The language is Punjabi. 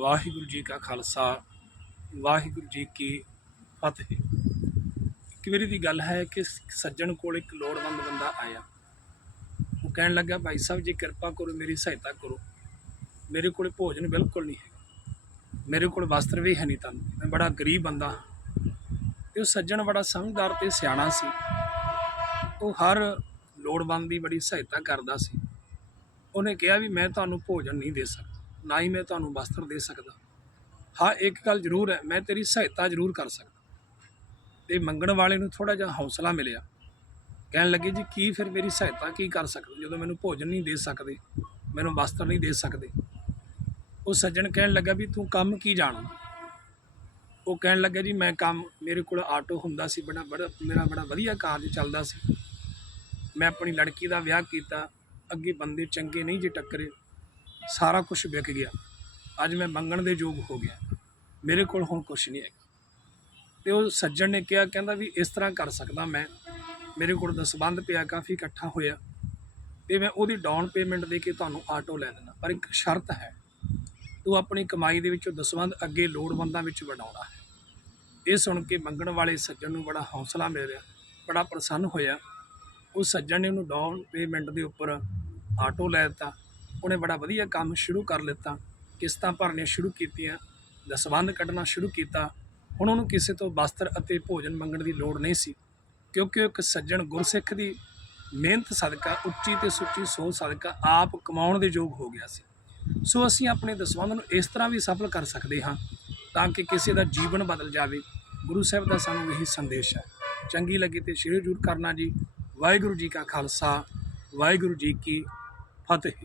ਵਾਹਿਗੁਰੂ ਜੀ ਕਾ ਖਾਲਸਾ, ਵਾਹਿਗੁਰੂ ਜੀ ਕੀ ਫਤਿਹ। ਇੱਕ ਵਾਰੀ ਦੀ ਗੱਲ ਹੈ ਕਿ ਸੱਜਣ ਕੋਲ ਇੱਕ ਲੋੜਵੰਦ ਬੰਦਾ ਆਇਆ। ਉਹ ਕਹਿਣ ਲੱਗਾ, ਭਾਈ ਸਾਹਿਬ, ਜੀ ਕਿਰਪਾ ਕਰੋ, ਮੇਰੀ ਸਹਾਇਤਾ ਕਰੋ। ਮੇਰੇ ਕੋਲ ਭੋਜਨ ਬਿਲਕੁਲ ਨਹੀਂ ਹੈ। ਮੇਰੇ ਕੋਲ ਵਸਤਰ ਵੀ ਹੈ ਨਹੀਂ ਤਾਂ। ਮੈਂ ਬੜਾ ਗਰੀਬ ਬੰਦਾ ਹਾਂ। ਤੇ ਉਹ ਸੱਜਣ ਬੜਾ ਸਮਝਦਾਰ ਤੇ ਸਿਆਣਾ ਸੀ। ਉਹ ਹਰ ਲੋੜਵੰਦ ਦੀ ਬੜੀ ਸਹਾਇਤਾ ਕਰਦਾ ਸੀ। ਉਹਨੇ ਕਿਹਾ ਵੀ, ਮੈਂ ਤੁਹਾਨੂੰ ਭੋਜਨ ਨਹੀਂ ਦੇ ਸਕਦਾ। ਨਾ ਹੀ ਮੈਂ ਤੁਹਾਨੂੰ ਵਸਤਰ ਦੇ ਸਕਦਾ। ਹਾਂ, ਇੱਕ ਗੱਲ ਜ਼ਰੂਰ ਹੈ, ਮੈਂ ਤੇਰੀ ਸਹਾਇਤਾ ਜ਼ਰੂਰ ਕਰ ਸਕਦਾ। ਤੇ ਮੰਗਣ ਵਾਲੇ ਨੂੰ ਥੋੜਾ ਜਿਹਾ ਹੌਸਲਾ ਮਿਲਿਆ। ਕਹਿਣ ਲੱਗੇ, ਜੀ, ਕੀ ਫਿਰ ਮੇਰੀ ਸਹਾਇਤਾ ਕੀ ਕਰ ਸਕਦੇ? ਜਦੋਂ ਮੈਨੂੰ ਭੋਜਨ ਨਹੀਂ ਦੇ ਸਕਦੇ, ਮੈਨੂੰ ਵਸਤਰ ਨਹੀਂ ਦੇ ਸਕਦੇ। ਉਹ ਸੱਜਣ ਕਹਿਣ ਲੱਗਾ, ਵੀ ਤੂੰ ਕੰਮ ਕੀ ਜਾਣਦਾ? ਉਹ ਕਹਿਣ ਲੱਗਾ, ਜੀ, ਮੈਂ ਕੰਮ, ਮੇਰੇ ਕੋਲ ਆਟੋ ਹੁੰਦਾ ਸੀ, ਬੜਾ ਬੜਾ, ਮੇਰਾ ਬੜਾ ਵਧੀਆ ਕਾਰਜ ਚੱਲਦਾ ਸੀ। ਮੈਂ ਆਪਣੀ ਲੜਕੀ ਦਾ ਵਿਆਹ ਕੀਤਾ, ਅੱਗੇ ਬੰਦੇ ਚੰਗੇ ਨਹੀਂ ਜੇ ਟੱਕਰੇ। ਸਾਰਾ ਕੁਝ ਵਿਕ ਗਿਆ। ਅੱਜ ਮੈਂ ਮੰਗਣ ਦੇ ਯੋਗ ਹੋ ਗਿਆ। ਮੇਰੇ ਕੋਲ ਹੁਣ ਕੁਝ ਨਹੀਂ ਹੈ ਤੇ ਉਹ ਸੱਜਣ ਨੇ ਕਿਹਾ, ਕਹਿੰਦਾ ਵੀ ਇਸ ਤਰ੍ਹਾਂ ਕਰ ਸਕਦਾ ਮੈਂ। ਮੇਰੇ ਕੋਲ ਦਸਬੰਦ ਪਿਆ, ਕਾਫੀ ਇਕੱਠਾ ਹੋਇਆ। ਤੇ ਮੈਂ ਉਹਦੀ ਡਾਊਨ ਪੇਮੈਂਟ ਦੇ ਕੇ ਤੁਹਾਨੂੰ ਆਟੋ ਲੈ ਦੇਣਾ ਪਰ ਇੱਕ ਸ਼ਰਤ ਹੈ, ਤੂੰ ਆਪਣੀ ਕਮਾਈ ਦੇ ਵਿੱਚੋਂ ਦਸਵੰਦ ਅੱਗੇ ਲੋੜਵੰਦਾਂ ਵਿੱਚ ਵੰਡਾਉਣਾ ਹੈ। ਇਹ ਸੁਣ ਕੇ ਮੰਗਣ ਵਾਲੇ ਸੱਜਣ ਨੂੰ ਬੜਾ ਹੌਸਲਾ ਮਿਲਿਆ ਬੜਾ ਪ੍ਰਸੰਨ ਹੋਇਆ। ਉਹ ਸੱਜਣ ਨੇ ਉਹਨੂੰ ਡਾਊਨ ਪੇਮੈਂਟ ਦੇ ਉੱਪਰ ਆਟੋ ਲੈ ਦਿੱਤਾ। ਉਹਨੇ ਬੜਾ ਵਧੀਆ ਕੰਮ ਸ਼ੁਰੂ ਕਰ ਲਿੱਤਾ, ਕਿਸ਼ਤਾਂ ਭਰਨੀਆਂ ਸ਼ੁਰੂ ਕੀਤੀਆਂ, ਦਸਵੰਧ ਕੱਢਣਾ ਸ਼ੁਰੂ ਕੀਤਾ। ਹੁਣ ਉਹਨੂੰ ਕਿਸੇ ਤੋਂ ਵਸਤਰ ਅਤੇ ਭੋਜਨ ਮੰਗਣ ਦੀ ਲੋੜ ਨਹੀਂ ਸੀ, ਕਿਉਂਕਿ ਉਹ ਇੱਕ ਸੱਜਣ ਗੁਰਸਿੱਖ ਦੀ ਮਿਹਨਤ ਸਦਕਾ, ਉੱਚੀ ਤੇ ਸੁੱਚੀ ਸੋਚ ਸਦਕਾ ਆਪ ਕਮਾਉਣ ਦੇ ਯੋਗ ਹੋ ਗਿਆ ਸੀ। ਸੋ ਅਸੀਂ ਆਪਣੇ ਦਸਵੰਧ ਨੂੰ ਇਸ ਤਰ੍ਹਾਂ ਵੀ ਸਫਲ ਕਰ ਸਕਦੇ ਹਾਂ, ਤਾਂ ਕਿ ਕਿਸੇ ਦਾ ਜੀਵਨ ਬਦਲ ਜਾਵੇ। ਗੁਰੂ ਸਾਹਿਬ ਦਾ ਸਾਨੂੰ ਇਹੀ ਸੰਦੇਸ਼ ਹੈ, ਚੰਗੀ ਲੱਗੀ ਤੇ ਸ਼ੇਅਰ ਜ਼ਰੂਰ ਕਰਨਾ ਜੀ। ਵਾਹਿਗੁਰੂ ਜੀ ਕਾ ਖਾਲਸਾ, ਵਾਹਿਗੁਰੂ ਜੀ ਕੀ ਫਤਿਹ।